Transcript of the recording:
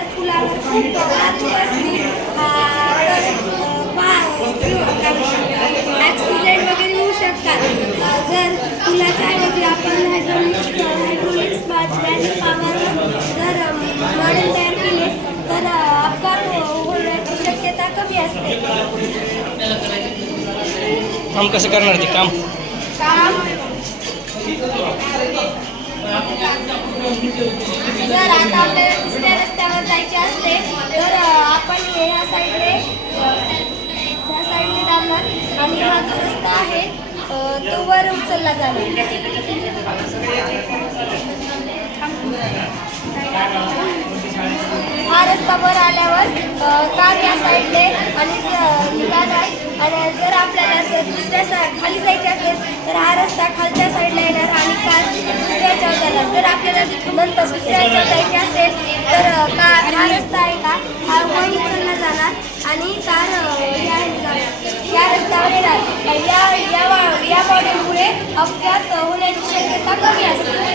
जर फुलावर खूप गारली असली तर ॲक्सिडेंट वगैरे होऊ शकतात जर फुलाच्या ऐवजी आपण हायड्रोलिक्स हायड्रोलिक्स ब्रँड जर मॉडेल तयार केले तर अपघात होण्याची शक्यता कमी असते काम कसं करणार ते? काम? काम? जर आता आपल्याला दुसऱ्या जायचे असते तर आपण हे या साईडने ह्या साईडने जाणार. आणि हा जो रस्ता आहे तो वर उचलला जाणार. हा रस्ता वर आल्यावर कार या साईडने आणि ज- आणि जर आपल्याला जर दुसऱ्या सा खाली जायचे असेल तर हा रस्ता खालच्या साईडला येणार आणि कार दुसऱ्याच्या जाणार जर आपल्याला नंतर दुसऱ्याच्या साईड जायचे असेल तर अ, कार हा रस्ता आहे का हा वर उचलला जाणार आणि कार या या रस्त्यावर येतात या या या मॉडेलमुळे अपघात होण्याची शक्यता कमी असते.